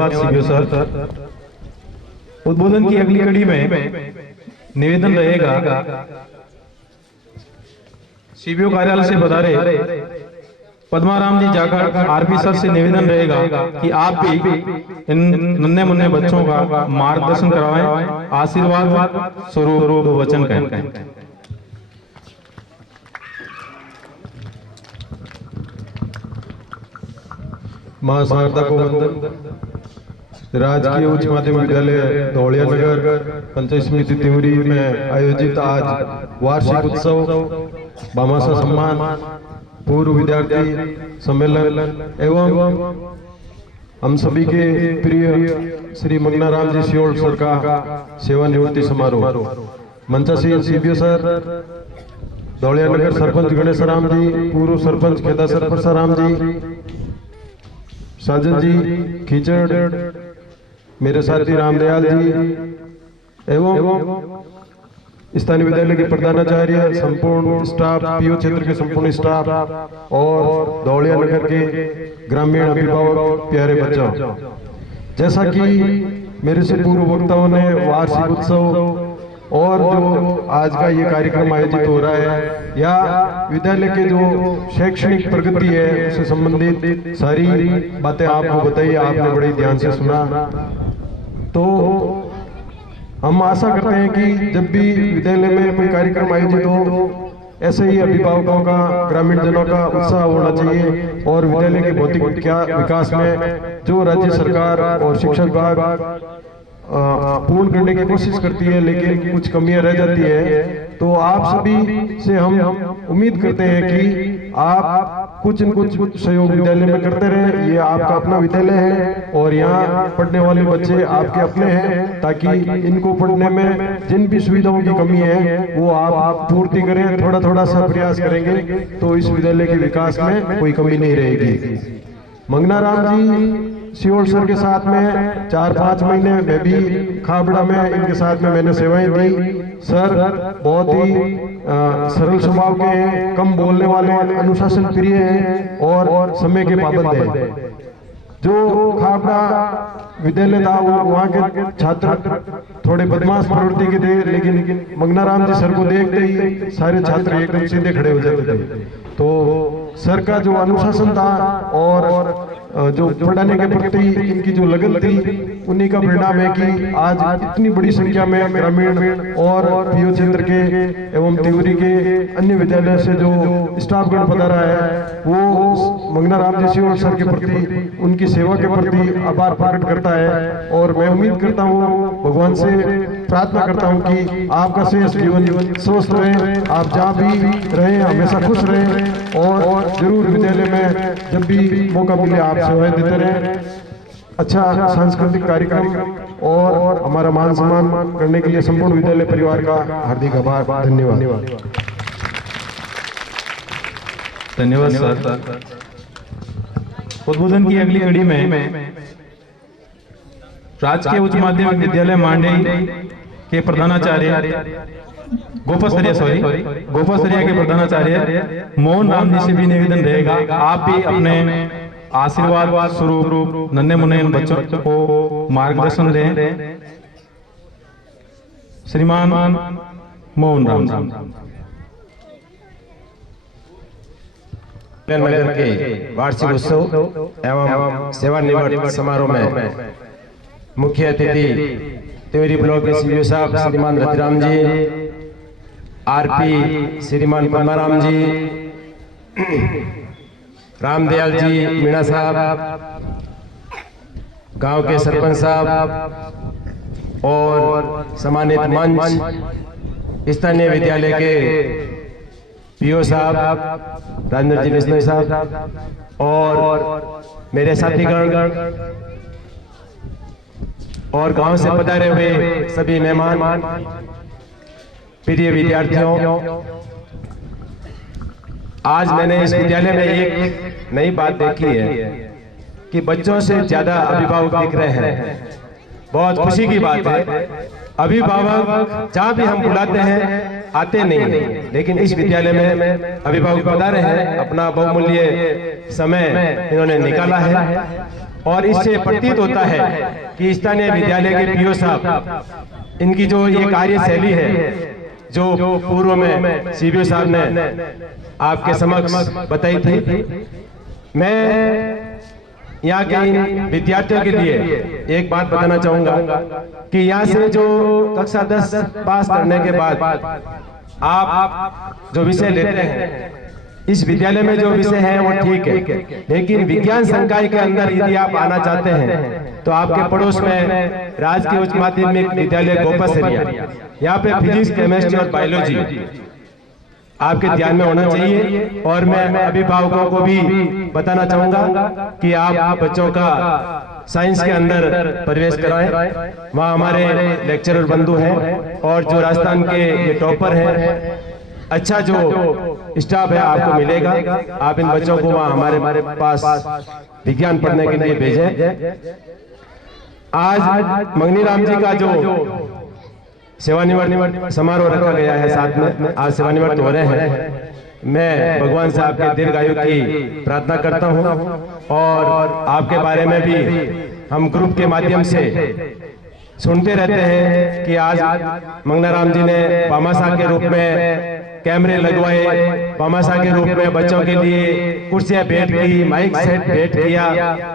धन्यवाद CBO sir. उद्बोधन की अगली कड़ी में निवेदन रहेगा सीबीओ कार्यालय से पधारे पद्माराम जी जाकर आरपी सर से निवेदन रहेगा कि आप भी इन नन्हे मुन्ने बच्चों का मार्गदर्शन करवाएं, आशीर्वाद स्वरूप दो वचन कहें। मां शारदा को वंदन। राजकीय उच्च माध्यमिक विद्यालय धौलिया नगर पंचायत समिति तिवरी में आयोजित आज वार्षिक उत्सव भामाशाह सम्मान पूर्व विद्यार्थी सम्मेलन एवं हम सभी के प्रिय श्री मंगनाराम जी सियोल सर का सेवानिवृत्ति समारोह। मंचासीन सीबीओ सर, धौलिया नगर सरपंच गणेश राम जी, पूर्व सरपंच केदासर परसाराम जी, साजन जी खींचड़, मेरे साथी रामदयाल जी एवं स्थानीय विद्यालय के प्रधानाचार्य, संपूर्ण स्टाफ, पीओ क्षेत्र के संपूर्ण स्टाफ और धौलिया नगर के ग्रामीण अभिभावक, प्यारे बच्चों, जैसा कि मेरे से पूर्व वक्ताओं ने वार्षिक उत्सव और जो आज का ये कार्यक्रम आयोजित हो रहा है या विद्यालय के जो शैक्षणिक प्रगति है उससे संबंधित सारी बातें आपको बताई, आपने बड़े ध्यान से सुना। तो हम आशा करते हैं कि जब भी विद्यालय में कोई कार्यक्रम आयोजित हो ऐसे ही अभिभावकों का, ग्रामीण जनों का उत्साह होना चाहिए और विद्यालय के भौतिक विकास में जो राज्य सरकार और शिक्षा विभाग पूर्ण करने की कोशिश करती है लेकिन कुछ कमियां रह जाती है, तो आप सभी से हम उम्मीद करते हैं कि आप कुछ न कुछ सहयोग विद्यालय में करते रहे। ये आपका अपना विद्यालय है और यहाँ पढ़ने वाले बच्चे आपके अपने हैं, ताकि इनको पढ़ने में जिन भी सुविधाओं की कमी है वो आप पूर्ति करें। थोड़ा थोड़ा सा प्रयास करेंगे तो इस विद्यालय के विकास में कोई कमी नहीं रहेगी। मंगनाराम जी सियोल सर के साथ में 4-5 महीने मैं भी खाबड़ा में इनके साथ में मैंने सेवाएं दी। सर बहुत ही सरल स्वभाव के हैं, कम बोलने वाले, अनुशासन प्रिय हैं और समय के पाबंद हैं। जो खाबड़ा विद्यालय था वो वहाँ के छात्र थोड़े बदमाश प्रवृत्ति के थे, लेकिन मंगनाराम जी सर को देखते ही सारे छात्र एकदम सीधे खड़े हो जाते थे। तो सर का जो अनुशासन था और जो पढ़ाने के प्रति इनकी जो लगन थी, उन्हीं का परिणाम है कि आज इतनी बड़ी संख्या में ग्रामीण और पीओ क्षेत्र के एवं तिवरी के अन्य विद्यालय से जो स्टाफगण पधारा है वो मंगनाराम जी सियोल सर के प्रति, उनकी सेवा के प्रति आभार प्रकट करता है। और मैं उम्मीद करता हूँ, भगवान से प्रार्थना करता हूँ कि आपका शेष जीवन स्वस्थ रहे, आप जहाँ भी रहे हमेशा खुश रहे और जरूर विद्यालय में जब भी मौका मिले आप सेवाएं देते रहे। अच्छा सांस्कृतिक कार्यक्रम और हमारा मान सम्मान करने के लिए संपूर्ण विद्यालय परिवार का हार्दिक आभार, धन्यवाद। धन्यवाद सर। उद्बोधन की अगली कड़ी में राजकीय उच्च माध्यमिक विद्यालय मांडे के प्रधानाचार्य गोपासरिया के प्रधानाचार्य मोहन राम जी से भी निवेदन रहेगा, आप भी अपने आशीर्वाद स्वरूप नन्हे मुन्ने बच्चों को मार्गदर्शन दें। श्रीमान मोहन राम नगर के वार्षिक उत्सव एवं सेवानिवृत्ति समारोह में मुख्य अतिथि तिवरी ब्लॉक के सीबीओ साहब श्रीमान रतिराम जी, आरपी श्रीमान पद्माराम जी, रामदयाल जी, मीणा साहब, गांव के सरपंच साहब और सम्मानित मंच, स्थानीय विद्यालय के पीओ साहब, राजेंद्र जी बिश्नोई साहब और मेरे साथीगण और गांव से पधारे हुए सभी मेहमान, प्रिय विद्यार्थियों, आज मैंने इस विद्यालय में एक नई बात देखी है कि बच्चों से ज्यादा अभिभावक दिख रहे हैं। बहुत खुशी की बात है। अभिभावक जहाँ भी हम बुलाते हैं आते नहीं, लेकिन इस विद्यालय में अभिभावक पधारे हैं, अपना बहुमूल्य समय इन्होंने निकाला है और इससे प्रतीत होता है कि स्थानीय विद्यालय के पीओ साहब इनकी जो ये कार्यशैली है जो पूर्व में सीबीओ साहब ने आपके समक्ष बताई थी, मैं यहाँ के इन विद्यार्थियों के लिए एक बात बताना चाहूंगा कि यहाँ से जो कक्षा 10 पास करने के बाद आप जो विषय लेते हैं, इस विद्यालय में जो विषय है वो ठीक है, लेकिन विज्ञान संकाय के अंदर यदि आप आना चाहते हैं तो आपके पड़ोस में राजकीय उच्च माध्यमिक विद्यालय गोपासरिया, यहाँ पे फिजिक्स, केमिस्ट्री और बायोलॉजी आपके ध्यान में होना चाहिए। और मैं अभिभावकों को भी बताना चाहूंगा कि आप बच्चों का साइंस के अंदर प्रवेश कराएं। वहाँ हमारे लेक्चरर बंधु हैं और जो राजस्थान के ये टॉपर हैं, अच्छा जो स्टाफ है आपको मिलेगा। आप इन बच्चों को वहाँ हमारे पास विज्ञान पढ़ने के लिए भेजें। आज मंगनीराम जी का जो सेवानिवृत्त समारोह रखा गया है, साथ में आज सेवानिवृत्त हो रहे हैं, मैं भगवान से आपके दीर्घायु की प्रार्थना करता हूं और आपके बारे में भी हम ग्रुप के माध्यम से सुनते रहते हैं कि आज मंगनाराम जी ने पामासा के रूप में कैमरे लगवाए, पामासा के रूप में बच्चों के लिए कुर्सियां भेंट की, माइक सेट भेंट किया।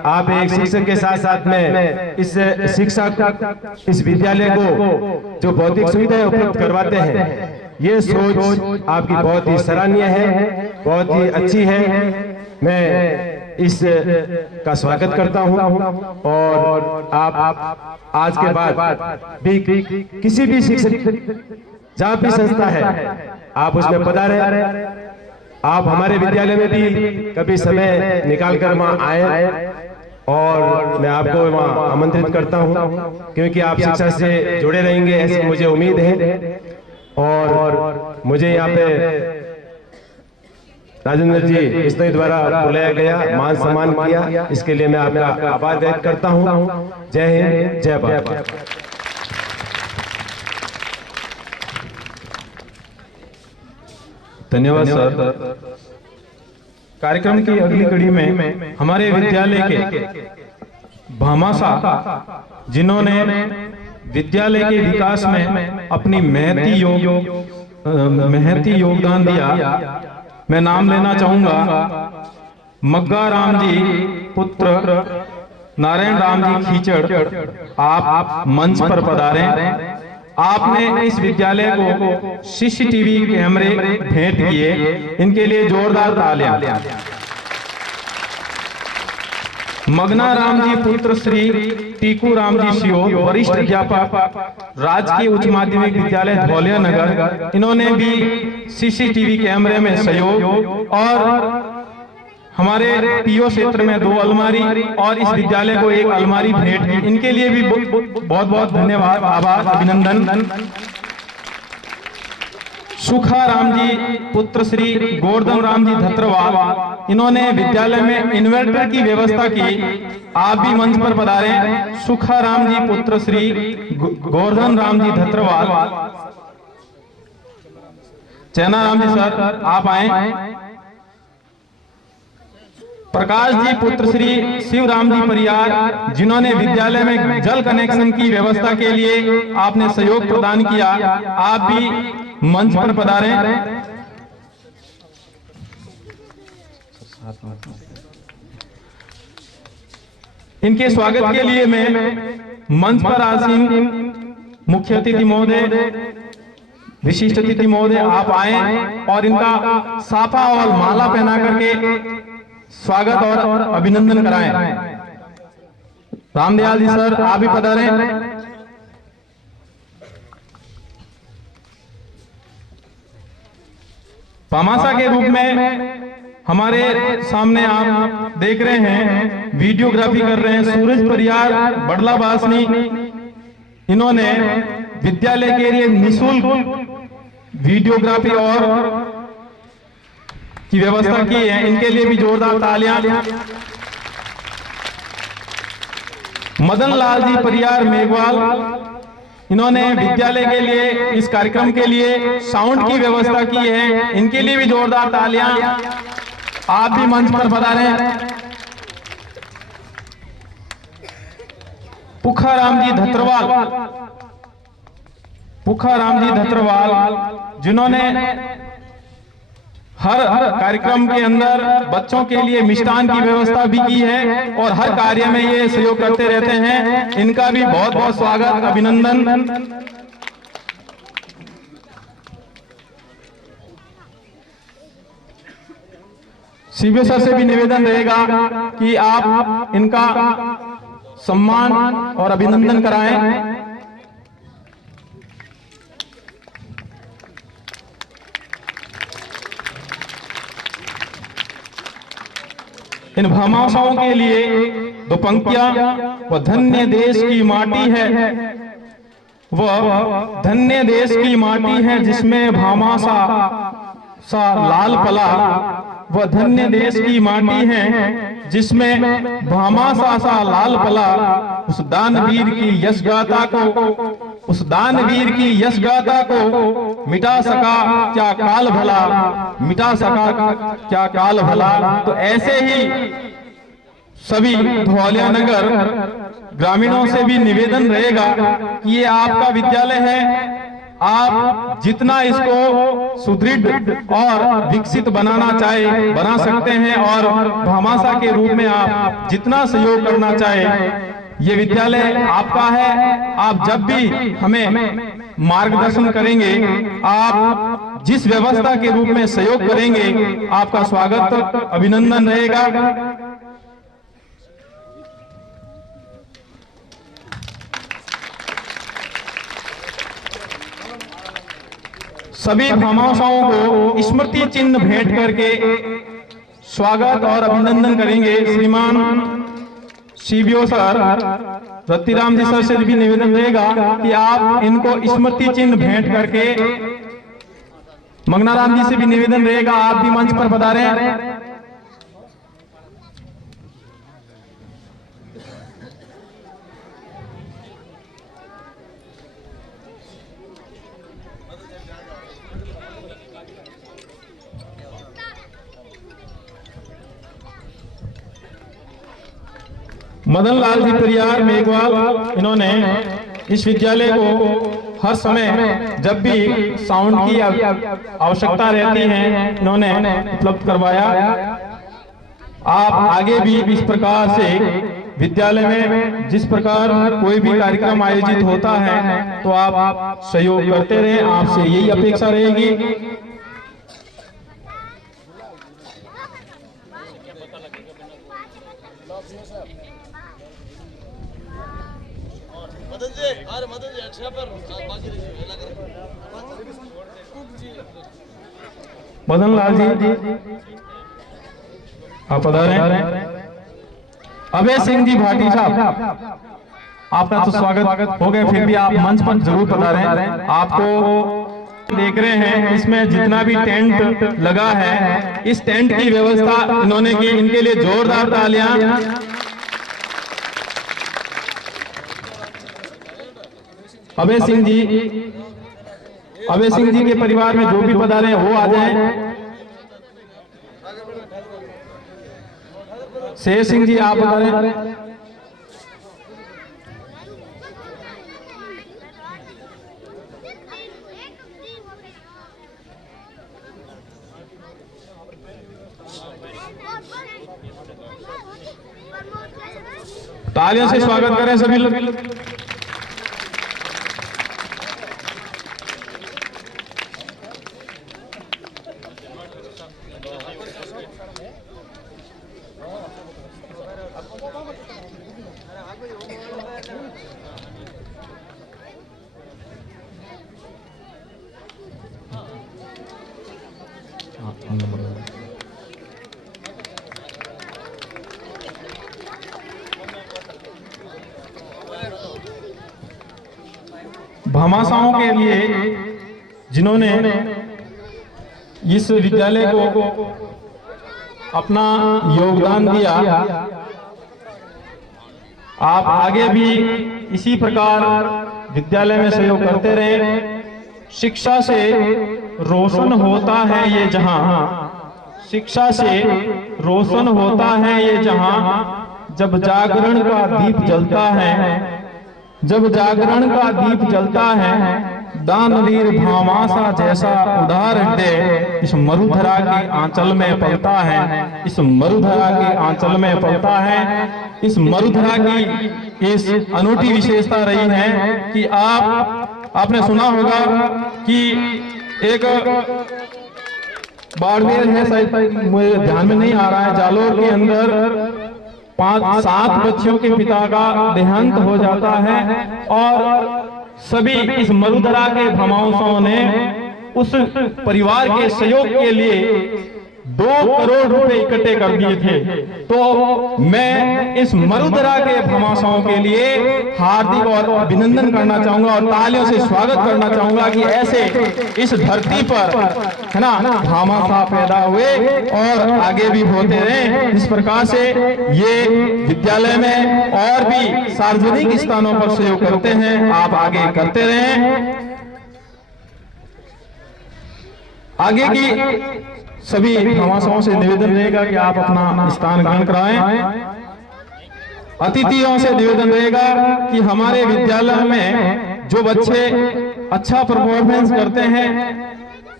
आप एक शिक्षक के साथ साथ में इस शिक्षक इस विद्यालय को जो भौतिक सुविधाएं उपलब्ध करवाते हैं, ये सोच आपकी बहुत ही सराहनीय है, बहुत ही अच्छी है। मैं इस का स्वागत करता हूं और आप आज के बाद भी किसी भी शिक्षक जहाँ भी संस्था है आप उसमें पधारें। आप हमारे विद्यालय में भी कभी समय निकाल कर वहाँ आए और मैं आपको वहाँ आमंत्रित करता हूँ, क्योंकि आप शिक्षा से जुड़े रहेंगे ऐसी मुझे उम्मीद है। और मुझे यहाँ पे राजेंद्र जी इसके द्वारा बुलाया गया, मान सम्मान किया, इसके लिए मैं आपका आभार व्यक्त करता हूँ। जय हिंद, जय भारत। धन्यवाद सर। कार्यक्रम की अगली कड़ी में हमारे विद्यालय के भामासा, जिन्होंने विद्यालय के विकास में अपनी महती योगदान दिया, मैं नाम लेना चाहूंगा मग्गा राम जी पुत्र नारायण राम जी खीचड़। आप मंच पर पधारें। आपने इस विद्यालय को सीसीटीवी कैमरे भेंट किए, इनके लिए जोरदार तालियां। मगना राम जी पुत्र श्री टीकू राम जी सियोर, वरिष्ठ अध्यापक राजकीय उच्च माध्यमिक विद्यालय धौलिया नगर, इन्होंने भी सीसीटीवी कैमरे में सहयोग और हमारे पीओ क्षेत्र में 2 अलमारी और इस विद्यालय को 1 अलमारी भेंट की। इनके लिए भी बहुत बहुत धन्यवाद, आभार, अभिनंदन। सुखा राम जी पुत्र श्री गोवर्धन राम जी धत्रवाल, इन्होंने विद्यालय में इन्वर्टर की व्यवस्था की। आप भी मंच पर पधारें। सुखा राम जी पुत्र श्री गोवर्धन राम जी धत्रवाल। चैना राम जी सर आप आए। प्रकाश जी पुत्र श्री शिवराम जी परियार, जिन्होंने विद्यालय में जल कनेक्शन की व्यवस्था के लिए आपने सहयोग प्रदान किया। आप भी मंच पर पधारें। इनके स्वागत के लिए मैं मंच पर आसीन मुख्य अतिथि महोदय, विशिष्ट अतिथि महोदय आप आए और इनका साफा और माला पहना करके स्वागत और अभिनंदन कराएं। रामदयाल जी सर आप भी पधारें। पामासा के रूप में हमारे सामने आप देख रहे हैं, वीडियोग्राफी कर रहे हैं सूरज परियार बड़ला बासनी। इन्होंने विद्यालय के लिए निःशुल्क वीडियोग्राफी और की व्यवस्था की है, इनके लिए भी जोरदार तालियां। मदन लाल जी परियार मेघवाल, इन्होंने विद्यालय के लिए इस कार्यक्रम के लिए साउंड की व्यवस्था की है, इनके लिए भी जोरदार तालियां। आप भी मंच पर पधारें। पुखाराम जी धत्रवाल जिन्होंने हर कार्यक्रम के अंदर बच्चों के लिए मिष्ठान की व्यवस्था भी की है और हर कार्य में ये सहयोग करते रहते हैं। इनका भी बहुत बहुत स्वागत, अभिनंदन। सीबीओ सर से भी निवेदन रहेगा कि आप इनका सम्मान और अभिनंदन कराएं। इन भामाशाओं के लिए दो पंक्तियां, वह धन्य देश की माटी है, वह धन्य देश की माटी है जिसमें भामाशा सा लाल पला, वह धन्य देश की माटी है जिसमें भामाशा सा लाल पला। उस दानवीर की यश गाथा को मिटा सका क्या काल भला, मिटा सका क्या काल भला। तो ऐसे ही सभी धौलिया नगर ग्रामीणों से भी निवेदन रहेगा कि ये आपका विद्यालय है, आप जितना इसको सुदृढ़ और विकसित बनाना चाहे बना सकते हैं और भामाशा के रूप में आप जितना सहयोग करना चाहे, ये विद्यालय आपका है। आप जब भी हमें मार्गदर्शन करेंगे, आप जिस व्यवस्था के रूप में सहयोग करेंगे, आपका स्वागत अभिनंदन रहेगा। सभी भामाशाओं को स्मृति चिन्ह भेंट करके स्वागत और अभिनंदन करेंगे। श्रीमान सीबीओ सर रत्तीराम जी सर से भी निवेदन रहेगा कि आप इनको स्मृति चिन्ह भेंट करके, मंगनाराम जी से भी निवेदन रहेगा आप भी मंच पर पधारें। मदन लाल जी परियार मेघवाल, इन्होंने इस विद्यालय को हर समय जब भी साउंड की आवश्यकता रहती है, इन्होंने उपलब्ध करवाया। आप आगे भी इस प्रकार से विद्यालय में जिस प्रकार कोई भी कार्यक्रम आयोजित होता है तो आप सहयोग करते रहें, आपसे यही अपेक्षा रहेगी। मदन लाल जी आप पधारें। अभय सिंह जी भाटी साहब, आपका तो स्वागत हो गया, फिर भी आप मंच पर जरूर पधारें। आपको देख रहे हैं इसमें जितना भी टेंट लगा है, इस टेंट की व्यवस्था इन्होंने की, इनके लिए जोरदार तालियां। अभय सिंह जी के परिवार में जो भी पधारे हैं वो आ जाएं। शेर सिंह जी आप पधारें। तालियों से स्वागत करें सभी लोग। भामाशाओं के लिए जिन्होंने इस विद्यालय को अपना योगदान दिया, आप आगे भी इसी प्रकार विद्यालय में सहयोग करते रहे। शिक्षा से रोशन होता है ये जहां, शिक्षा से रोशन होता है ये जहां, जब जागरण का दीप जलता है जब जागरण का दीप जलता है, दानवीर भामासा जैसा उदार हृदय इस मरुधरा के आंचल में पलता है, इस मरुधरा के आंचल में पलता है। इस मरुधरा की इस अनूठी विशेषता रही है कि आपने सुना होगा कि एक बाड़मेर है, शायद मुझे ध्यान में नहीं आ रहा है, जालोर के अंदर 5-7 बच्चियों के पिता का देहांत हो जाता है और सभी इस मरुधरा के भमाउसों ने उस परिवार के सहयोग के लिए 2 करोड़ रुपए इकट्ठे कर दिए थे। तो मैं इस मरुधरा के भमाउसों के लिए हार्दिक और अभिनंदन करना चाहूंगा और तालियों से स्वागत करना चाहूंगा कि ऐसे इस धरती पर, है ना, भामासा पैदा हुए और आगे भी होते रहे। इस प्रकार से ये विद्यालय में और भी सार्वजनिक स्थानों पर सहयोग करते हैं, आप आगे करते रहें। आगे की सभी भामाशाओं से निवेदन रहेगा कि आप अपना स्थान ग्रहण कराएं। अतिथियों से निवेदन रहेगा कि हमारे विद्यालय में जो बच्चे अच्छा परफॉर्मेंस करते हैं,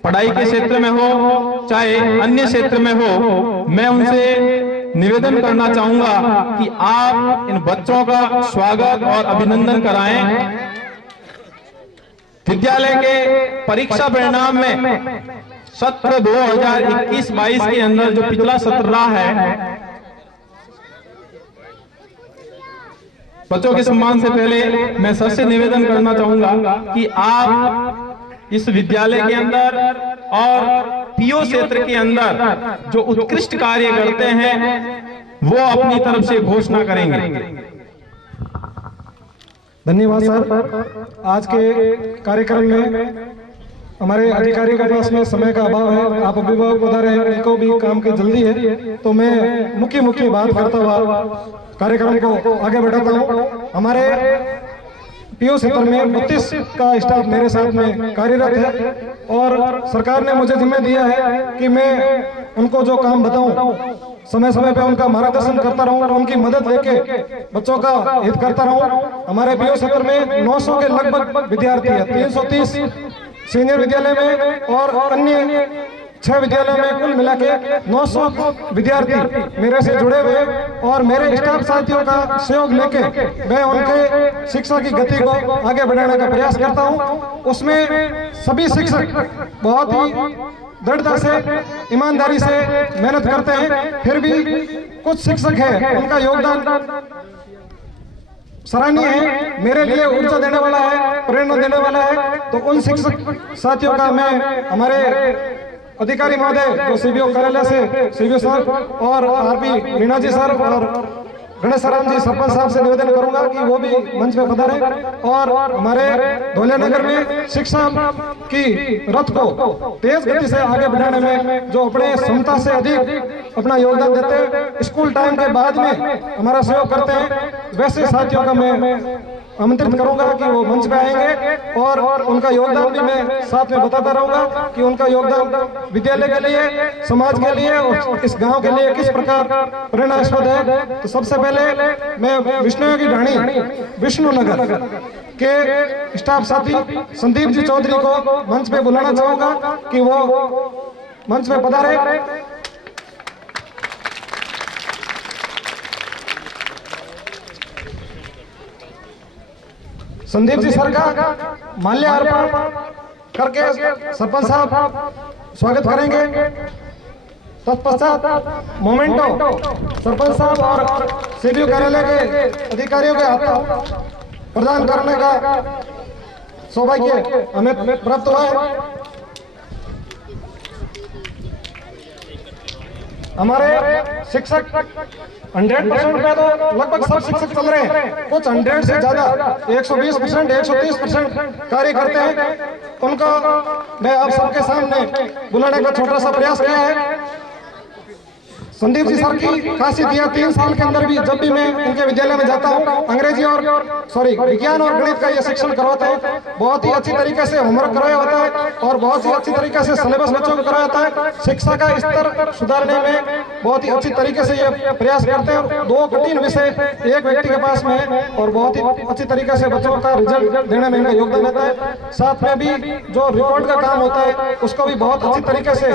पढ़ाई के क्षेत्र में हो चाहे अन्य क्षेत्र में हो, मैं उनसे निवेदन करना चाहूंगा कि आप इन बच्चों का स्वागत और अभिनंदन कराएं। विद्यालय के परीक्षा परिणाम में सत्र 2021-22 के अंदर जो पिछला सत्र रहा है, बच्चों के सम्मान से पहले मैं सर से निवेदन करना चाहूंगा कि आप इस विद्यालय के अंदर और पीओ क्षेत्र के अंदर जो उत्कृष्ट कार्य करते हैं वो अपनी तरफ से घोषणा करेंगे। धन्यवाद सर। आज के कार्यक्रम में हमारे अधिकारी के पास में समय का अभाव है, आप अभिभावक पधारे हैं, इनको भी काम की जल्दी है, तो मैं मुख्य बात करता हुआ कार्यक्रम को आगे बढ़ाता हूँ। हमारे पीओ क्षेत्र में 32 का स्टाफ मेरे साथ में कार्यरत है और सरकार ने मुझे जिम्मे दिया है कि मैं उनको जो काम बताऊं, समय समय पे उनका मार्गदर्शन करता रहूं, उनकी मदद लेके बच्चों का हित करता रहूं। हमारे पीओ क्षेत्र में 900 के लगभग विद्यार्थी है, 330 सीनियर विद्यालय में और अन्य 6 विद्यालय में कुल मिला के 900 विद्यार्थी मेरे से जुड़े हुए और मेरे स्टाफ साथियों का सहयोग लेके मैं उनके शिक्षा की गति को आगे बढ़ाने का प्रयास करता हूं। उसमें सभी शिक्षक बहुत ही दृढ़ता से, ईमानदारी से मेहनत करते हैं। फिर भी कुछ शिक्षक हैं, उनका योगदान सराहनीय है, मेरे लिए ऊर्जा देने वाला है, प्रेरणा देने वाला है। तो उन शिक्षक साथियों का मैं हमारे अधिकारी महोदय जो सीबीओ कार्यालय से सीबीओ सर और आरपी मीणा जी सर और गणेश राम जी सरपंच साहब से निवेदन करूंगा कि वो भी मंच पे पधारे और हमारे धौलिया नगर में शिक्षा की रथ को तेज गति से आगे बढ़ाने में जो अपने क्षमता से अधिक अपना योगदान देते हैं, स्कूल टाइम के बाद में हमारा सहयोग करते हैं, वैसे साथियों का मैं आमंत्रित करूंगा कि वो मंच पे आएंगे और उनका योगदान भी मैं साथ में बताता रहूंगा कि उनका योगदान विद्यालय के लिए, समाज के लिए और इस गांव के लिए किस प्रकार प्रेरणास्पद है। तो सबसे पहले मैं विष्णु की ढाणी विष्णु नगर के स्टाफ साथी संदीप जी चौधरी को मंच पे बुलाना चाहूंगा कि वो मंच पे पधारे। संदीप जी सर का माल्यार्पण करके सरपंच साहब स्वागत करेंगे। तत्पश्चात मोमेंटो सरपंच साहब और सीबीओ कार्यालय के अधिकारियों के हाथों प्रदान करने का सौभाग्य हमें प्राप्त हुआ है। हमारे शिक्षक 100% पे तो लगभग सब शिक्षक चल रहे हैं, कुछ 100 से ज्यादा 120%, 130% कार्य करते हैं। उनको मैं आप सबके सामने बुलाने का छोटा सा प्रयास किया है। संदीप जी सर की खासियत यह 3 साल के अंदर भी जब भी मैं इनके विद्यालय में जाता हूँ, अंग्रेजी और विज्ञान और गणित का ये शिक्षण करवाते हैं। बहुत ही अच्छी तरीके से होमवर्क करवाया होता है और बहुत ही अच्छी तरीके से सिलेबस बच्चों को कराया जाता है। शिक्षा का स्तर सुधारने में बहुत ही अच्छी तरीके से ये प्रयास करते हैं। 2 कठिन विषय एक व्यक्ति के पास में है और बहुत ही अच्छी तरीके से बच्चों का रिजल्ट देने में इनका योगदान रहता है। साथ में भी जो रिपोर्ट का काम होता है उसको भी बहुत अच्छी तरीके से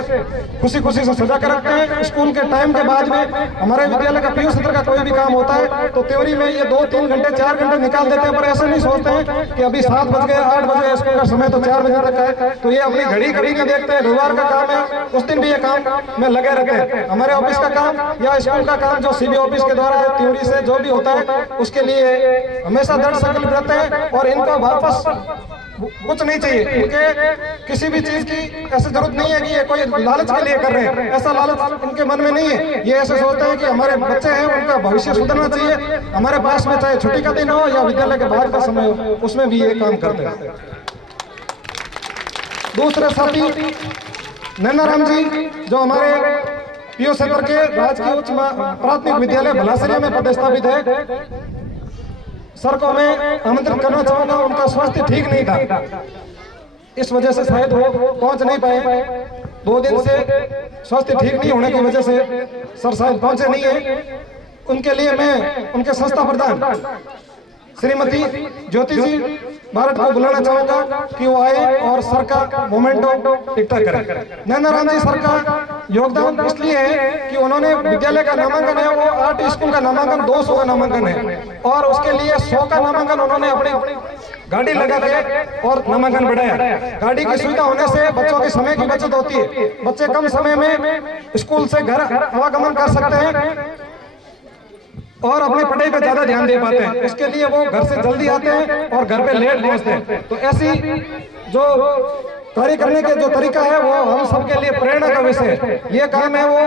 खुशी से सजा कर रखते हैं। स्कूल के टाइम के बाद में हमारे विद्यालय का पीयू सत्र का कोई भी काम होता है तो थ्योरी में ये 2-3 घंटे 4 घंटे निकाल देते हैं, पर ऐसा नहीं सोचते हैं कि अभी 7 बज गए 8 बज गए, स्कूल का समय तो 4 बजे तक है। तो ये अपनी घड़ी में देखते हैं। रविवार का काम है उस दिन भी ये काम में लगे रहते हैं। हमारे ऑफिस का काम या स्कूल का काम जो सीबी ऑफिस के द्वारा थ्योरी से जो भी होता है उसके लिए हमेशा दृढ़ संकल्प रहते हैं और इनको वापस कुछ नहीं चाहिए। इनके किसी भी चीज की ऐसी जरूरत नहीं है कि ये कोई लालच के लिए कर रहे हैं, ऐसा लालच इनके मन में नहीं है। ये ऐसे सोचते हैं कि हमारे बच्चे हैं उनका भविष्य सुधरना चाहिए। हमारे पास में चाहे छुट्टी का दिन हो या विद्यालय के बाहर का समय हो उसमें भी ये काम करते हैं। दूसरे साथी नैनाराम जी जो हमारे पीयू क्षेत्र के राजकीय उच्च प्राथमिक विद्यालय भलासरिया में पदस्थापित है। सर को मैं आमंत्रित करना चाहूंगा। उनका स्वास्थ्य ठीक नहीं था, इस वजह से शायद वो पहुंच नहीं पाए। 2 दिन से स्वास्थ्य ठीक नहीं होने की वजह से सर शायद पहुंचे नहीं है। उनके लिए मैं उनके संस्था प्रधान श्रीमती ज्योति जी भारत को बुलाना चाहूंगा कि वो आए और सर का मोमेंटो इकट्ठा करें। नैनाराम जी सर का योगदान इसलिए है कि उन्होंने विद्यालय का नामांकन है वो आर्ट स्कूल का नामांकन 200 का नामांकन है और उसके लिए 100 का नामांकन उन्होंने अपनी गाड़ी लगा के और नामांकन बढ़ाया। गाड़ी की सुविधा होने से बच्चों के समय की बचत होती है। बच्चे कम समय में स्कूल से घर आवागमन कर सकते हैं और अपनी पढ़ाई पे ज्यादा ध्यान दे पाते हैं। इसके लिए वो घर से जल्दी आते हैं और घर पे लेट पहुंचते हैं। तो ऐसी जो कार्य करने के जो तरीका है वो हम सबके लिए प्रेरणा का विषय है। ये काम है वो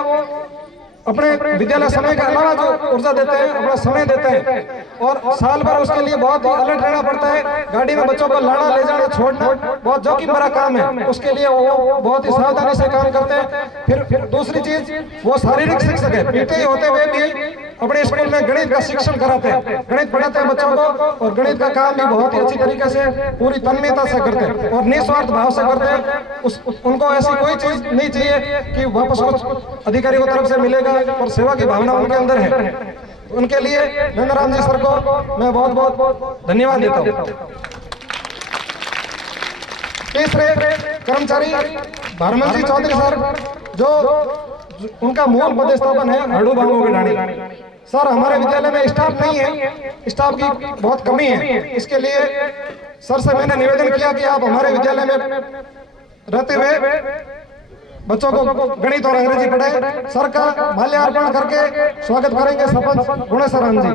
अपने विद्यालय समय के अलावा जो ऊर्जा देते हैं, अपना समय देते हैं और साल भर उसके लिए बहुत अलर्ट रहना पड़ता है। गाड़ी में बच्चों को लाना ले जाना छोड़ना बहुत जोखिम भरा काम है। उसके लिए वो बहुत ही सावधानी से काम करते हैं। फिर दूसरी चीज वो शारीरिक शिक्षक है। पीटी होते हुए भी अपने स्कूल में गणित का शिक्षण कराते हैं, गणित पढ़ाते हैं बच्चों को और गणित का काम भी बहुत ही अच्छी तरीके से पूरी तन्मयता से करते हैं और निस्वार्थ भाव से करते हैं। उनको ऐसी कोई चीज नहीं चाहिए कि वापस कुछ अधिकारी की तरफ से मिलेगा और सेवा की भावना उनके अंदर है। तो उनके लिए नंदराम जी सर को मैं बहुत बहुत धन्यवाद देता हूँ। तीसरे कर्मचारी भारमल जी चौधरी सर जो उनका मूल पदस्थापन है हड़ू बांगो के ढाणी। सर हमारे विद्यालय में स्टाफ नहीं है, स्टाफ की बहुत कमी है। इसके लिए सर से मैंने निवेदन किया कि आप हमारे विद्यालय में रहते हुए बच्चों को गणित और अंग्रेजी पढ़ाए। सर का माल्यार्पण करके स्वागत करेंगे सरपंच गुणेश्वर जी।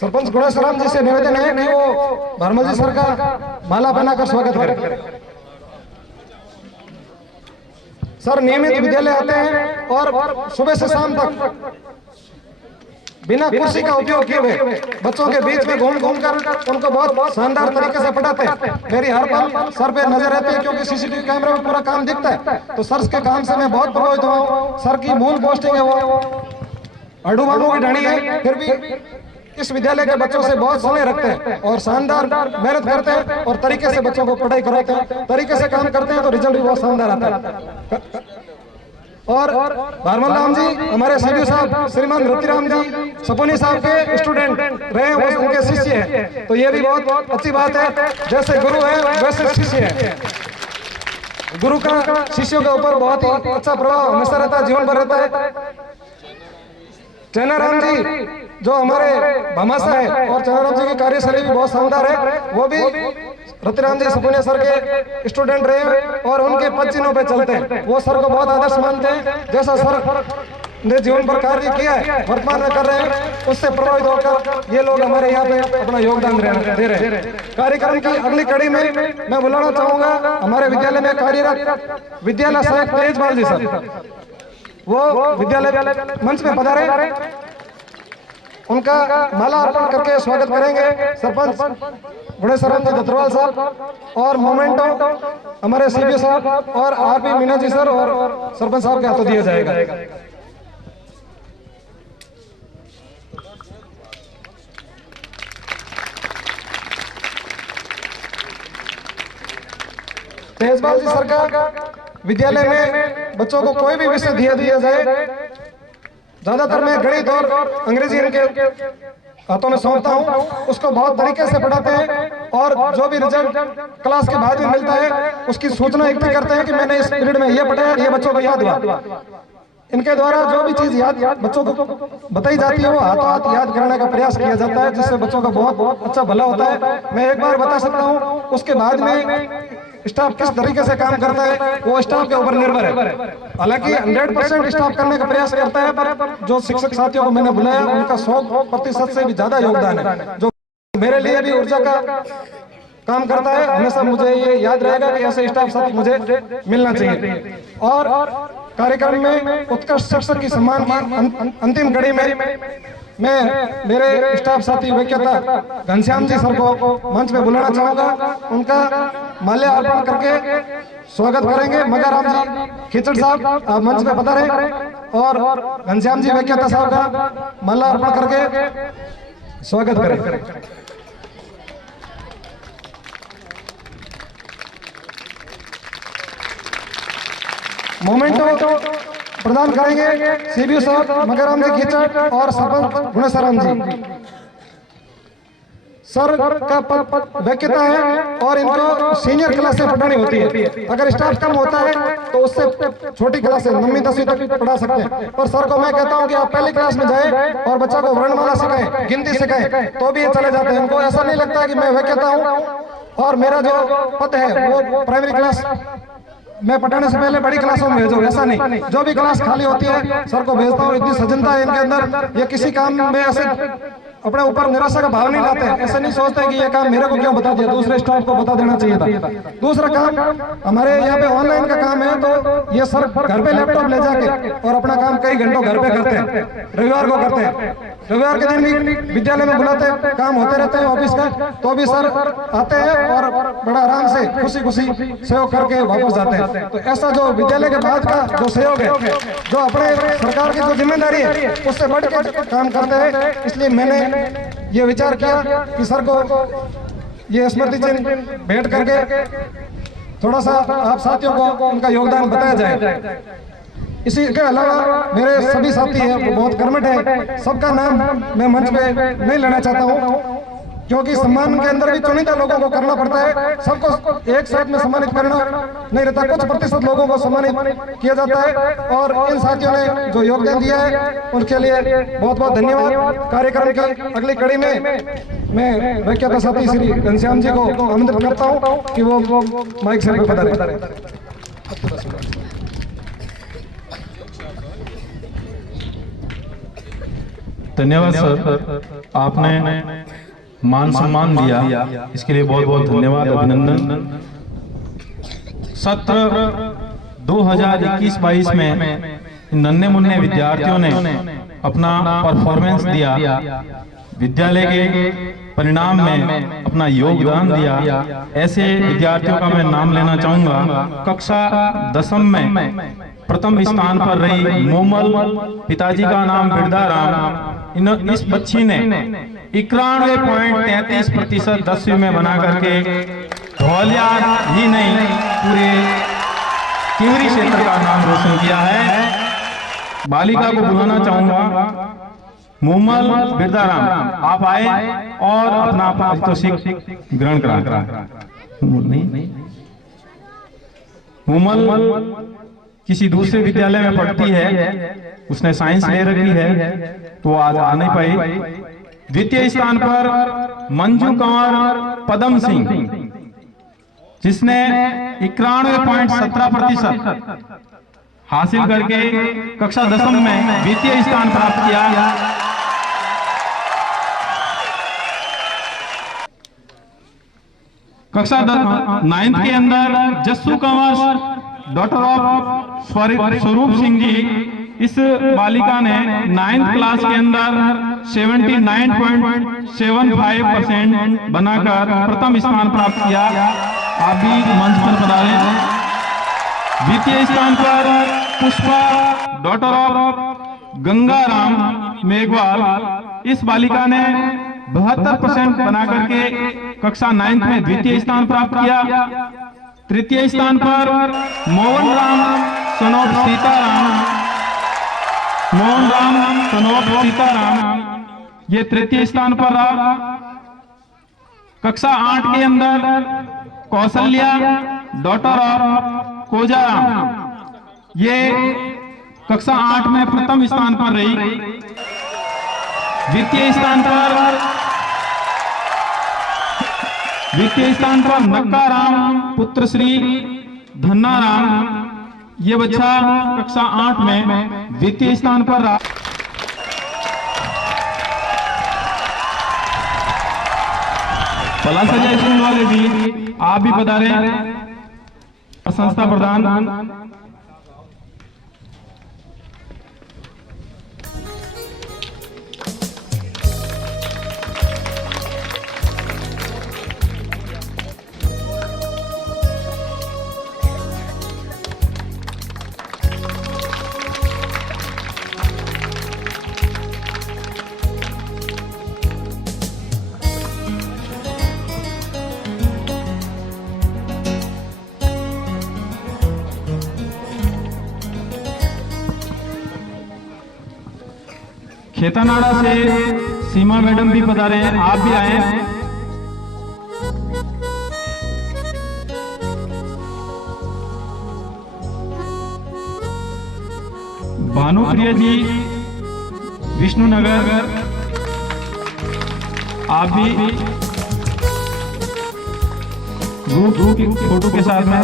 सरपंच गुणेश्वर जी से निवेदन है कि वो भारमल जी सर का माला बनाकर स्वागत करें। सर नियमित विद्यालय आते हैं और सुबह से शाम तक बिना कुर्सी का उपयोग किए हुए बच्चों के बीच में घूम कर उनको बहुत शानदार तरीके से पढ़ाते हैं। मेरी हर पल सर पे नजर रहती है क्योंकि सीसीटीवी कैमरे में पूरा काम दिखता है। तो सर के काम से मैं बहुत प्रभावित हुआ हूँ। सर की मूल पोस्टिंग है वो अड़ू बाबू की ढाणी है, फिर भी इस विद्यालय के बच्चों से बहुत समय रखते हैं और शानदार मेहनत करते हैं और तरीके से बच्चों को पढ़ाई कराते हैं। तरीके से काम करते हैं तो रिजल्ट भी बहुत शानदार आता है। और भारमल राम जी हमारे सीडी साहब श्रीमान रतिराम जी सपोनी साहब के स्टूडेंट रहे, वो उनके शिष्य हैं। तो ये भी बहुत अच्छी बात है। जैसे गुरु है वैसे शिष्य है। गुरु का शिष्यों के ऊपर बहुत ही अच्छा प्रभाव हमेशा रहता है, जीवन भर रहता है। चैनाराम जी जो हमारे भामाशा है और चैनाराम जी की कार्यशैली भी बहुत शानदार है। वो भी रतिराम जी सपुनिया सर के स्टूडेंट रहे और उनके पद चिन्हों पे चलते हैं। वो सर को बहुत आदर्श मानते हैं। जैसा सर ने जीवन पर कार्य किया है, वर्तमान में कर रहे हैं, उससे प्रभावित होकर ये लोग हमारे यहाँ पे अपना योगदान दे रहे हैं। कार्यक्रम की अगली कड़ी में मैं बुलाना चाहूंगा हमारे विद्यालय में कार्यरत विद्यालय सहायक तेजपाल जी सर, वो विद्यालय मंच में पधारे, उनका माला अर्पण करके स्वागत करेंगे सरपंच गुणेश्वरम जी दत्तरवाल साहब और मोमेंटो हमारे सीबीओ साहब और आरपी मीना जी सर और सरपंच साहब के हाथों दिया जाएगा। तेजपाल जी सर का विद्यालय में बच्चों को कोई भी विषय दिया जाए, ज्यादातर मैं गणित और अंग्रेजी इनके हाथों में सौंपता हूँ, उसको बहुत तरीके से पढ़ाते हैं और जो भी रिजल्ट क्लास के बाद में मिलता है उसकी सूचना इकट्ठी करते हैं कि मैंने इस पीरियड में ये पढ़ा है, ये बच्चों को याद हुआ। इनके द्वारा जो भी चीज याद बच्चों को बताई जाती है वो हाथों हाथ याद कराने का प्रयास किया जाता है, जिससे बच्चों का बहुत अच्छा भला होता है। मैं एक बार बता सकता हूँ, उसके बाद में स्टाफ किस तरीके से काम करता है वो स्टाफ के ऊपर निर्भर है। हालांकि 100% स्टाफ करने का प्रयास करता है, पर जो शिक्षक साथियों को मैंने बुलाया उनका 100% से भी ज्यादा योगदान है, जो मेरे लिए भी ऊर्जा का काम करता है। हमेशा मुझे ये याद रहेगा कि ऐसे स्टाफ साथी मुझे मिलना चाहिए। और कार्यक्रम में उत्कृष्ट शिक्षक की सम्मान की अंतिम कड़ी में मैं मेरे स्टाफ साथी विज्ञता घनश्याम जी सर को मंच पे बुलाना चाहूंगा, उनका माल्यार्पण करके स्वागत करेंगे। मगाराम जी खिचड़ साहब आप मंच पे पधारे और घनश्याम जी विज्ञता साहब का माल्यार्पण करके स्वागत करें। मोमेंटो प्रदान करेंगे सीबीओ साहब मगाराम जी खिचड़ और सरपंच गुणेश्वरम जी। सर का पद वैक्यता है और इनको सीनियर क्लास से पढ़ानी होती है। अगर स्टाफ कम होता है तो उससे छोटी क्लास से 9वीं 10वीं तक पढ़ा सकते हैं, पर सर को मैं कहता हूं कि आप पहली क्लास में जाए और बच्चा को वर्णमाला सिखाएं, गिनती सिखाएं, तो भी ये चले जाते हैं। इनको ऐसा नहीं लगता कि मैं वैक्यता हूं और मेरा जो पद है वो प्राइमरी क्लास मैं पढ़ाने से पहले बड़ी क्लासों में भेजो, ऐसा नहीं। जो भी क्लास खाली होती है सर को भेजता हूँ। इतनी सजनता है इनके अंदर, ये किसी काम में ऐसे अपने ऊपर निराशा का भाव नहीं लाते हैं, ऐसे नहीं सोचते कि ये काम मेरे को क्यों बता दिया, दूसरे स्टाफ को बता देना चाहिए था। दूसरा काम हमारे यहाँ पे ऑनलाइन का काम है, तो ये सर घर पे लैपटॉप ले जाके और अपना काम कई घंटों घर पे करते हैं, रविवार को करते हैं। रविवार के दिन भी विद्यालय में बुलाते हैं, काम होते रहते हैं ऑफिस का, तो भी सर आते हैं और बड़ा आराम से खुशी खुशी सहयोग करके वापस जाते हैं। तो ऐसा जो विद्यालय के बाद का जो सहयोग है, जो अपने सरकार की जो जिम्मेदारी है उससे बढ़ के काम करते हैं, इसलिए मैंने ये विचार किया कि सर को ये स्मृति चिन्ह भेंट करके थोड़ा सा आप साथियों को उनका योगदान बताया जाए। इसी के अलावा मेरे सभी साथी हैं वो बहुत कर्मठ हैं, सबका नाम मैं मंच पे नहीं लेना चाहता हूँ क्योंकि सम्मान के अंदर भी चुनिंदा लोगों को करना पड़ता है, सबको एक साथ में सम्मानित करना नहीं रहता, कुछ प्रतिशत लोगों को सम्मानित किया जाता है। और इन साथियों ने जो योगदान दिया है उनके लिए बहुत बहुत धन्यवाद। कार्यक्रम की अगली कड़ी में मैं व्याख्याता साथी श्री घनश्याम जी को आमंत्रित करता हूँ कि वो माइक से पधारें। धन्यवाद सर, आपने मान सम्मान दिया, इसके लिए बहुत बहुत धन्यवाद, अभिनंदन। सत्र 2021-22 में नन्हे मुन्ने विद्यार्थियों ने अपना परफॉर्मेंस दिया, विद्यालय के परिणाम में अपना योगदान दिया। ऐसे विद्यार्थियों का मैं नाम लेना चाहूंगा। कक्षा 10वीं में प्रथम स्थान पर रही मोमल, पिताजी का नाम बिरदाराम, इस बच्ची ने 91.33% 10वीं में बना करके धौलिया ही नहीं पूरे तिवरी क्षेत्र का नाम रोशन किया है। बालिका को बुलाना चाहूंगा, मोमल बिरदाराम, आप आए और अपना पारितोषिक ग्रहण करा। मोमल किसी दूसरे विद्यालय में पढ़ती है, उसने साइंस ले रखी है तो आज आ नहीं पाई। द्वितीय स्थान पर मंजू कंवर पदम सिंह, जिसने 91.17% हासिल करके कक्षा 10वीं में द्वितीय स्थान प्राप्त किया। कक्षा 9th के अंदर जस्सू कंवर डॉटर ऑफ स्वरूप सिंह जी, इस बालिका ने 9th क्लास के अंदर 79.75% बनाकर प्रथम स्थान प्राप्त किया। आप भी मंच पर पधारे। द्वितीय स्थान पर पुष्पा डॉटर ऑफ गंगाराम मेघवाल, इस बालिका ने 72% बनाकर के कक्षा 9th में द्वितीय स्थान प्राप्त किया। तृतीय स्थान पर मोहन राम सनोप सीताराम, ये तृतीय स्थान पर रहा। कक्षा 8 के अंदर कौशल्या डॉटर ऑफ कोजाराम, ये कक्षा 8 में प्रथम स्थान पर रही। द्वितीय स्थान पर नक्काराम पुत्र श्री धन्नाराम, ये बच्चा कक्षा 8 में द्वितीय स्थान पर रहा। पलासजा स्कूल वाले भी आप भी बता रहे हैं। संस्था प्रधान खेतानाड़ा से सीमा मैडम भी पधारे हैं, आप भी आए। भानुप्रिया जी विष्णुनगर, आप भी ग्रुप की फोटो के साथ में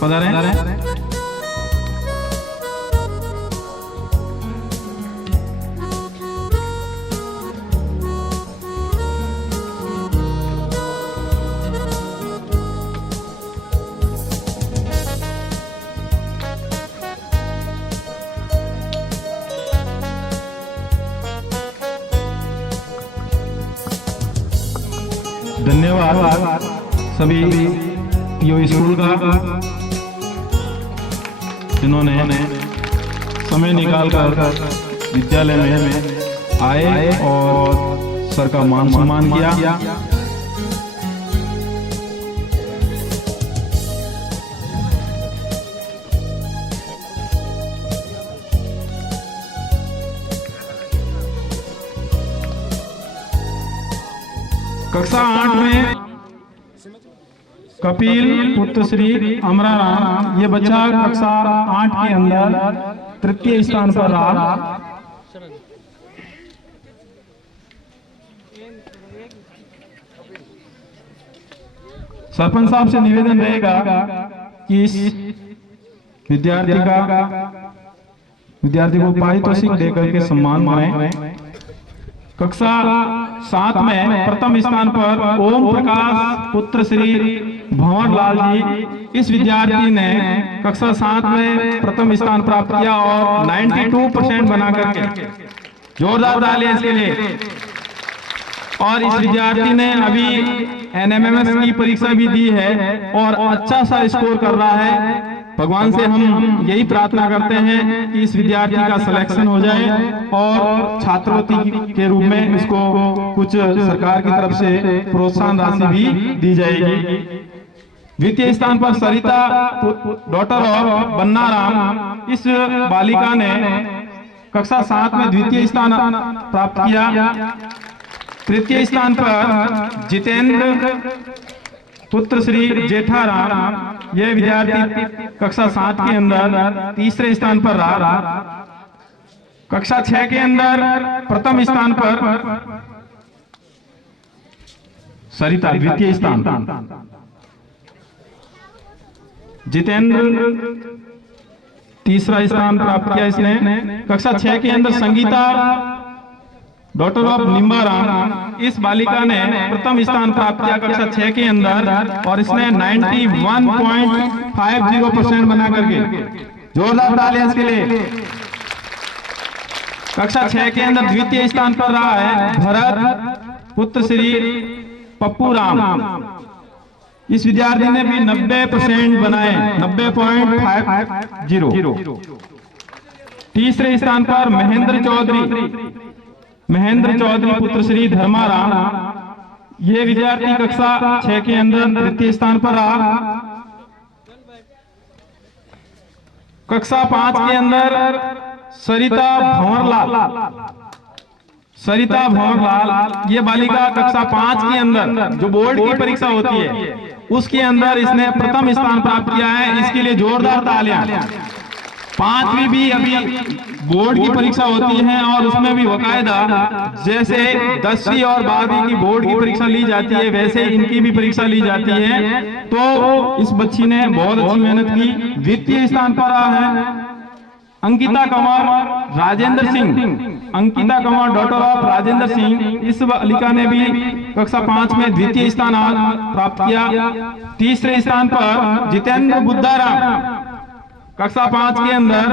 पधारे हैं। धन्यवाद सभी पीओ स्कूल का, जिन्होंने समय निकालकर विद्यालय में आए और सर का मान सम्मान किया। कक्षा 8 में कपिल पुत्र श्री अमराराम, ये बच्चा कक्षा 8 के अंदर तृतीय स्थान पर रहा। सरपंच साहब से निवेदन रहेगा कि इस विद्यार्थी को पारितोषिक देकर के सम्मान माने। कक्षा 7 में प्रथम स्थान पर ओम प्रकाश पुत्र श्री भंवर लाल जी, इस विद्यार्थी ने कक्षा 7 में प्रथम स्थान प्राप्त किया और 92% बना करके, जोरदार तालियां इसके लिए। और इस विद्यार्थी ने अभी NMMS की परीक्षा भी दी है और अच्छा सा स्कोर कर रहा है। भगवान से हम यही प्रार्थना करते हैं कि इस विद्यार्थी का सिलेक्शन हो जाए और छात्रवृत्ति के रूप में इसको कुछ सरकार की तरफ से प्रोत्साहन राशि भी दी जाएगी। द्वितीय स्थान पर सरिता डॉटर ऑफ बन्नाराम, इस बालिका ने कक्षा 7 में द्वितीय स्थान प्राप्त किया। तृतीय स्थान पर जितेंद्र पुत्र श्री जेठाराम, यह विद्यार्थी कक्षा 7 के अंदर तीसरे स्थान पर रहा। कक्षा 6 के अंदर प्रथम स्थान पर सरिता, द्वितीय स्थान। जितेंद्र तीसरा स्थान प्राप्त किया इसने। कक्षा 6 के अंदर संगीता डॉटर ऑफ निम्बाराम, इस बालिका ने प्रथम स्थान प्राप्त किया कक्षा 6 के अंदर, और इसने 91.50% बना करके, जोरदार तालियां इसके लिए। कक्षा 6 के अंदर द्वितीय स्थान पर रहा है भरत पुत्र श्री पप्पू राम। इस विद्यार्थी ने भी 90% बनाए, 90.50। तीसरे स्थान पर महेंद्र चौधरी पुत्र श्री धर्माराम, ये विद्यार्थी कक्षा 6 के अंदर तृतीय स्थान पर रहा। कक्षा 5 के अंदर सरिता भंवरलाल, ये बालिका कक्षा 5 के अंदर जो बोर्ड की परीक्षा होती है उसके अंदर इसने प्रथम स्थान प्राप्त किया है। इसके लिए जोरदार तालियां। 5वीं भी अभी बोर्ड की परीक्षा होती है और उसमें भी बाकायदा जैसे 10वीं और 12वीं की बोर्ड की परीक्षा ली जाती है वैसे इनकी भी परीक्षा ली जाती है। तो इस बच्ची ने बहुत अच्छी मेहनत की, द्वितीय स्थान पर रहा है। अंकिता कंवर डॉटर ऑफ राजेंद्र सिंह, इस बालिका ने भी कक्षा 5 में द्वितीय स्थान प्राप्त किया। तीसरे स्थान पर जितेंद्र बुद्धाराम, कक्षा 5 के अंदर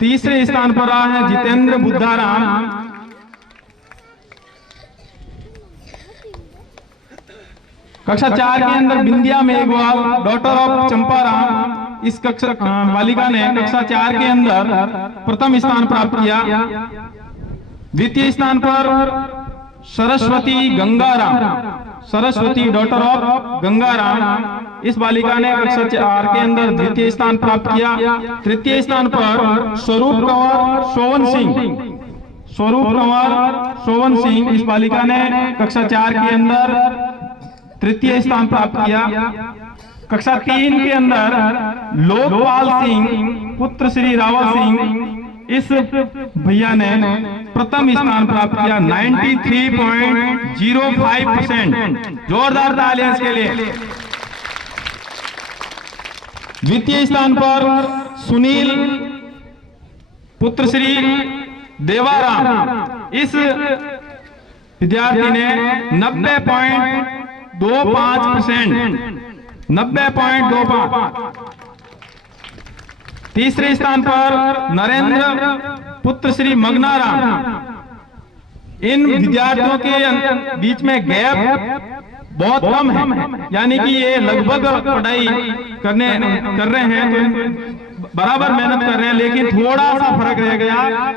तीसरे स्थान पर रहा है जितेंद्र बुद्धाराम। कक्षा 4 के अंदर बिंदिया मेघवाल डॉटर ऑफ चंपाराम, इस कक्षा बालिका ने कक्षा 4 के अंदर प्रथम स्थान प्राप्त किया। द्वितीय स्थान पर सरस्वती डॉटर ऑफ गंगाराम, इस बालिका ने कक्षा 4 के अंदर द्वितीय स्थान प्राप्त किया। तृतीय स्थान पर स्वरूप कंवर शोभन सिंह, इस बालिका ने कक्षा 4 के अंदर तृतीय स्थान प्राप्त किया। कक्षा 3 के अंदर लोकपाल सिंह पुत्र श्री रावल सिंह, इस भैया ने प्रथम स्थान प्राप्त किया 93.05%। जोरदार तालियां इसके लिए। द्वितीय स्थान पर सुनील पुत्र श्री देवाराम, इस विद्यार्थी ने 90.25%। तीसरे स्थान पर नरेंद्र पुत्र श्री मगनाराम। इन विद्यार्थियों के बीच में गैप बहुत कम है, यानी कि ये लगभग पढ़ाई कर रहे हैं, तो बराबर मेहनत कर रहे हैं, लेकिन थोड़ा सा फर्क रह गया।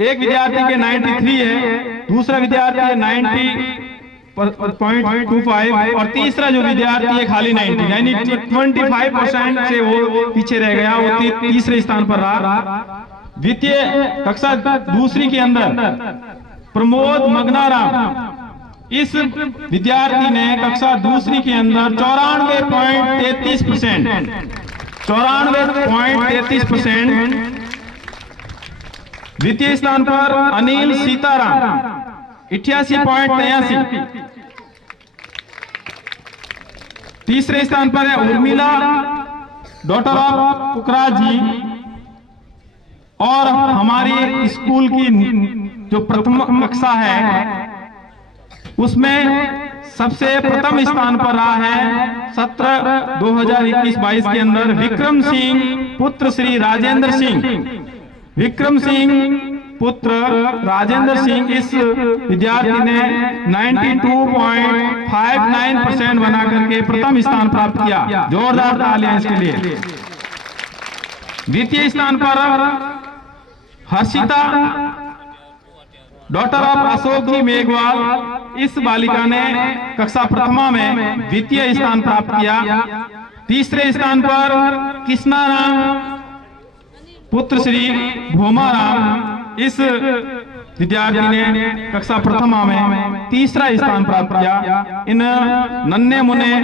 एक विद्यार्थी के 93 है, दूसरा विद्यार्थी है 90.25 और तीसरा जो विद्यार्थी है खाली 90, यानी 25% से वो पीछे रह गया, वो तीसरे स्थान पर रहा। द्वितीय कक्षा दूसरी के अंदर प्रमोद मगनाराम, इस विद्यार्थी ने कक्षा दूसरी के अंदर 94.33%। द्वितीय स्थान पर अनिल सीताराम 88.83। तीसरे स्थान पर है उर्मिला डॉटर ऑफ कुकराज जी, और हमारी स्कूल की जो प्रथम कक्षा है उसमें सबसे प्रथम स्थान पर रहा है सत्र 2021-22 के अंदर विक्रम सिंह पुत्र श्री राजेंद्र सिंह। विक्रम सिंह पुत्र राजेंद्र सिंह, इस विद्यार्थी ने 92.59% बना करके प्रथम स्थान प्राप्त किया। जोरदार तालियां इसके लिए। द्वितीय स्थान पर हर्षिता डॉटर ऑफ अशोक जी मेघवाल, इस बालिका ने कक्षा प्रथमा में द्वितीय स्थान प्राप्त किया। तीसरे स्थान पर कृष्णाराम पुत्र श्री भोमाराम, इस विद्यार्थी ने कक्षा प्रथमा में तीसरा स्थान प्राप्त किया। इन नन्हे मुन्ने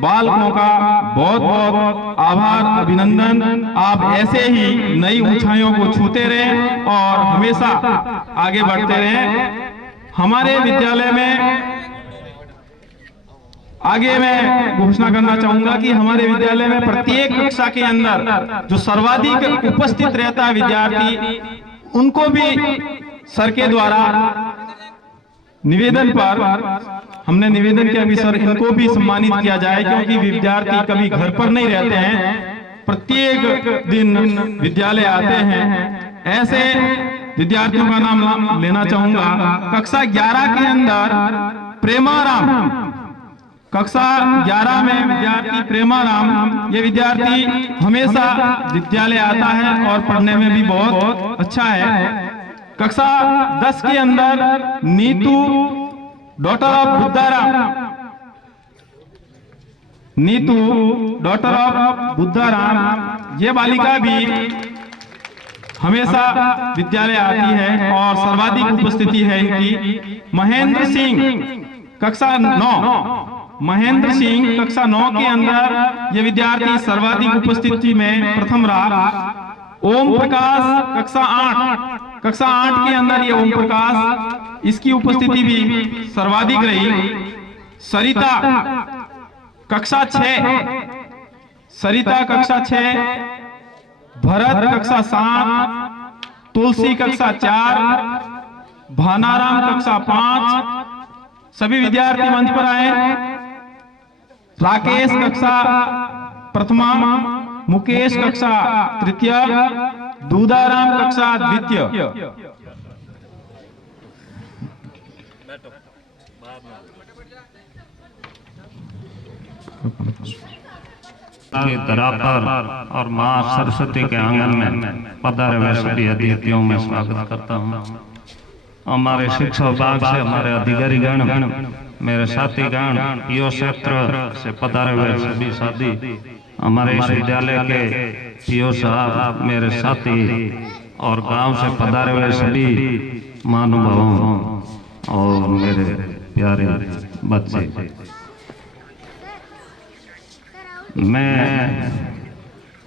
बालकों का बहुत बहुत आभार, अभिनंदन। आप ऐसे ही नई ऊंचाइयों को छूते रहें और हमेशा आगे बढ़ते रहें। हमारे विद्यालय में आगे मैं घोषणा करना चाहूंगा कि हमारे विद्यालय में प्रत्येक कक्षा के अंदर जो सर्वाधिक उपस्थित रहता है विद्यार्थी, उनको भी सर के द्वारा निवेदन पर हमने निवेदन किया कि सर इनको भी सम्मानित किया जाए, क्योंकि विद्यार्थी कभी घर पर नहीं रहते हैं, प्रत्येक दिन विद्यालय आते हैं। ऐसे विद्यार्थियों का नाम लेना चाहूंगा। कक्षा 11 के अंदर प्रेमाराम, कक्षा 11 में विद्यार्थी प्रेमाराम, ये विद्यार्थी हमेशा विद्यालय आता है और पढ़ने में भी बहुत अच्छा है। कक्षा 10 के अंदर Neetu daughter of Budharam, Neetu daughter of Budharam, ये बालिका भी हमेशा विद्यालय आती है और सर्वाधिक उपस्थिति है इनकी। महेंद्र सिंह कक्षा 9, महेंद्र सिंह कक्षा 9 के अंदर ये विद्यार्थी सर्वाधिक उपस्थिति में प्रथम रहा। ओम प्रकाश कक्षा 8 के अंदर ये ओम प्रकाश, इसकी उपस्थिति भी सर्वाधिक रही। सरिता कक्षा 6, सरिता कक्षा 6, भरत कक्षा 7, तुलसी कक्षा 4, भानाराम कक्षा 5। सभी विद्यार्थी मंच पर आए। राकेश कक्षा प्रथमा, मुकेश कक्षा तृतीय, दूधाराम कक्षा द्वितीय। की धरा पर और माँ सरस्वती के आंगन में पधारे हुए सभी अतिथियों में स्वागत करता हूँ। हमारे शिक्षा विभाग से हमारे अधिकारी गण, मेरे साथी गण, पीओ क्षेत्र से पधारे हुए सभी साथी, हमारे इस विद्यालय के पीओ साहब, मेरे साथी और गांव से पधारे हुए सभी महानुभावों और मेरे प्यारे बच्चे। मैं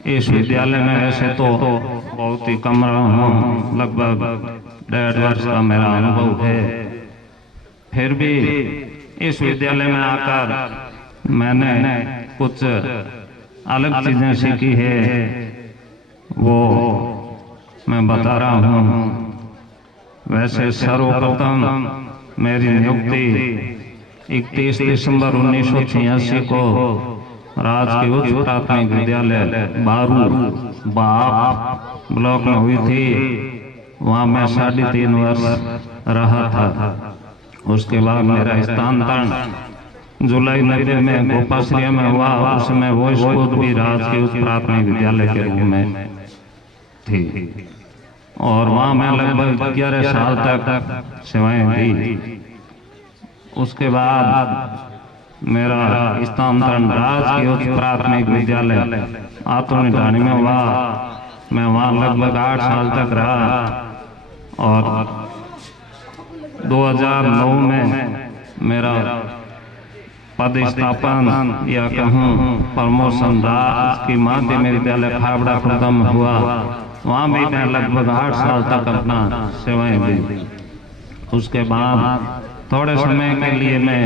इस विद्यालय में वैसे तो बहुत ही कम रहा हूँ, लगभग 1.5 वर्ष का मेरा अनुभव है। फिर भी इस विद्यालय में आकर मैंने कुछ अलग चीजें सीखी है, वो मैं बता रहा हूँ। वैसे सर्वप्रथम मेरी नियुक्ति 31 दिसंबर 1986 को राजकीय उच्च प्राथमिक विद्यालय बारू बाप ब्लॉक में हुई थी। वहाँ मैं 3.5 वर्ष रहा था। उसके बाद मेरा स्थानांतरण जुलाई 90 में गोपाश्रिया में हुआ। उसमें वो स्कूल भी राजकीय उच्च प्राथमिक विद्यालय के रूप में थी और वहाँ मैं लगभग 11 साल तक सेवाएं दी। उसके बाद मेरा स्थानांतरण राजकीय उच्च प्राथमिक विद्यालय आतुनी ढाणी में हुआ। मैं वहाँ लगभग 8 साल तक रहा और 2009 में मेरा पदस्थापन या कहूँ प्रमोशन राजकीय माध्यमिक विद्यालय खाबड़ा खुर्दा में हुआ। वहाँ भी मैं लगभग 8 साल तक अपना सेवाएं दी। उसके बाद थोड़े समय के लिए मैं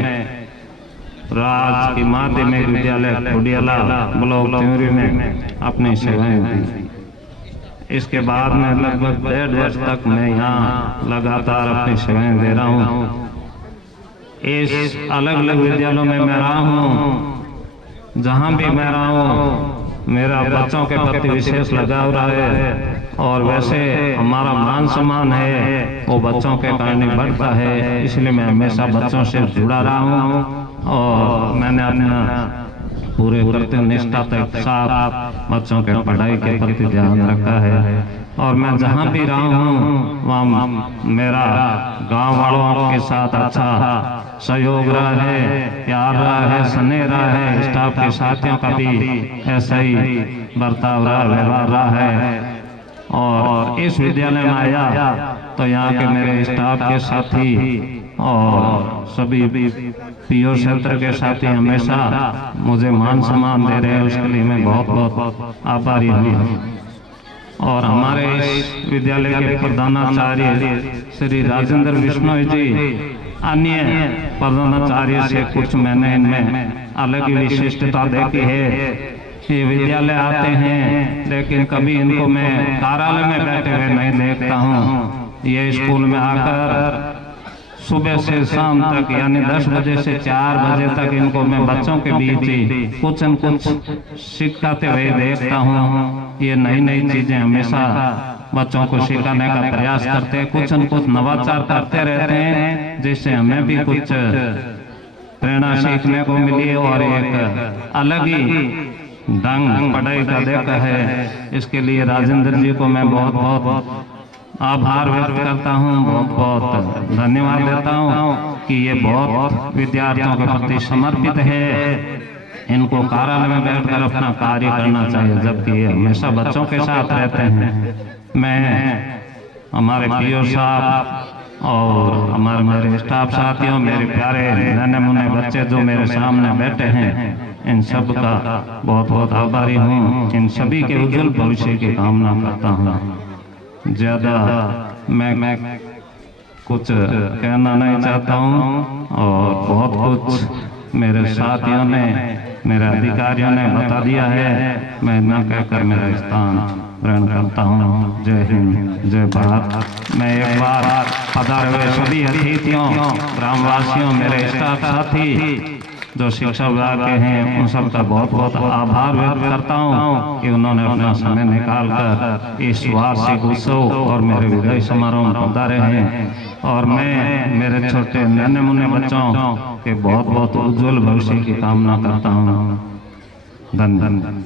राजकीय माध्यमिक विद्यालय खुडियाला ब्लॉक त्यूरी में अपनी सेवाएं दी। इसके बाद में लगभग 1.5 वर्ष तक मैं यहाँ लगातार अपनी सेवाएं दे रहा हूँ। इस अलग अलग विद्यालयों में मैं रहा हूँ। जहाँ भी मैं रहा हूँ मेरा बच्चों के प्रति विशेष लगाव रहा है और वैसे हमारा मान सम्मान है वो बच्चों के कारण ही बढ़ता है। इसलिए मैं हमेशा बच्चों से जुड़ा रहा हूँ और मैंने अपना पूरे निष्ठा के साथ बच्चों के पढ़ाई के प्रति ध्यान रखा है। और मैं जहाँ भी रहा हूँ वहाँ मेरा गांव वालों के साथ अच्छा सहयोग रहा है, प्यार रहा है, स्नेह रहा है। स्टाफ के साथियों का भी ऐसा ही बर्ताव रहा, व्यवहार रहा है। और इस विद्यालय में आया तो यहाँ के मेरे स्टाफ के साथी और सभी पीओ क्षेत्र के साथी हमेशा मुझे मान सम्मान दे रहे हैं। उसके लिए मैं बहुत बहुत आभारी हूँ। और हमारे इस विद्यालय के प्रधानाचार्य श्री राजेंद्र बिश्नोई जी अन्य प्रधानाचार्य से कुछ मैंने इनमें अलग ही विशिष्टता देखी है। ये विद्यालय आते हैं लेकिन कभी इनको मैं कार्यालय में बैठे हुए नहीं देखता हूँ। ये स्कूल में आकर सुबह से शाम तक यानी 10 बजे से 4 बजे तक इनको मैं बच्चों के बीच ही कुछ न कुछ सिखाते हुए देखता हूँ। ये नई नई चीजें हमेशा बच्चों को सिखाने का प्रयास करते हैं, कुछ न कुछ नवाचार करते रहते हैं जिससे हमें भी कुछ प्रेरणा सीखने को मिली और एक अलग ही ढंग पढ़ाई का देखा है। इसके लिए राजेंद्र जी को मैं बहुत बहुत आभार व्यक्त करता हूँ, बहुत बहुत धन्यवाद देता हूँ कि ये बहुत विद्यार्थियों के प्रति समर्पित है। इनको कार्यालय में बैठकर अपना कार्य करना चाहिए जबकि ये हमेशा बच्चों के साथ रहते हैं। मैं हमारे पीओ साहब और हमारे मेरे स्टाफ साथियों, मेरे प्यारे नन्हे मुन्ने बच्चे जो मेरे सामने बैठे हैं, इन सब का बहुत बहुत आभारी हूँ। इन सभी के उज्जवल भविष्य की कामना करता हूँ। ज्यादा मैं कुछ कहना नहीं चाहता हूँ और बहुत कुछ मेरे साथियों ने, मेरे अधिकारियों ने बता दिया है। मैं न कहकर मेरा स्थान ग्रहण करता हूँ। जय हिंद, जय भारत। मैं एक बार पधारे हुए सभी अतिथियों, ग्रामवासियों, मेरे स्टाफ साथी जो शिक्षा विभाग के हैं, उन सब का बहुत बहुत आभार व्यक्त करता हूँ कि उन्होंने अपना समय निकालकर इस वार्षिक उत्सव और मेरे विदाई समारोह में पधारे हैं। और मैं मेरे छोटे नन्हे मुन्ने बच्चों के बहुत बहुत उज्जवल भविष्य की कामना करता हूँ। धन्यवाद।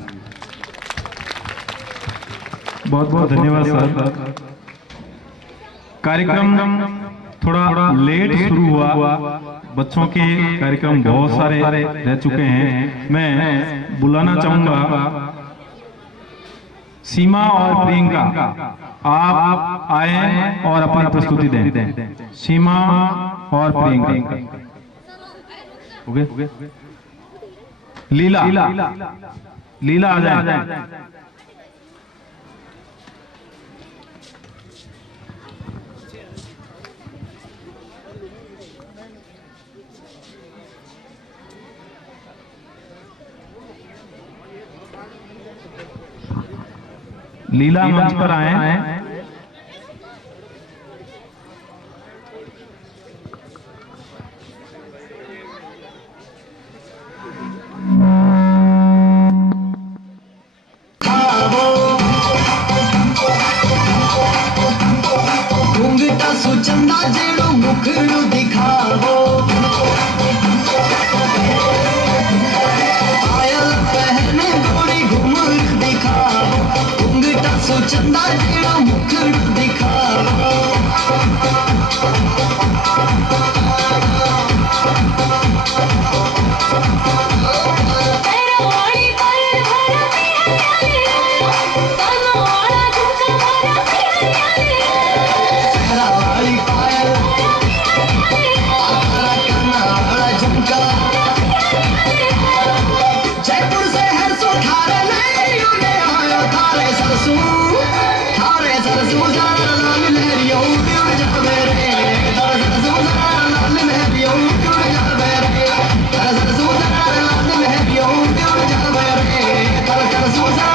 बहुत बहुत धन्यवाद सर। कार्यक्रम थोड़ा लेट शुरू हुआ, बच्चों के कार्यक्रम बहुत सारे रह चुके हैं। मैं बुलाना चाहूंगा सीमा और प्रियंका, आप आए और अपनी प्रस्तुति दें। सीमा और प्रियंका। लीला आ जाए। लीला मंच पर आए। घूंघटा सुचंदा जेड़ो मुखड़ू दिखावो, पायल पहने गोरी घुंघरू दिखावो, घूंघटा सुचंदा जेड़ो मुखड़ू दिखावो। जयपुर से हर सो थारे लहरियों ने आयो, थारे सरसू जाना लाल लहरियों उड़ जावे रे, थारे सरसू जाना लाल लहरियों उड़ जावे रे, थारे सरसू जाना लाल लहरियों उड़ जावे रे, थारे सरसू जाना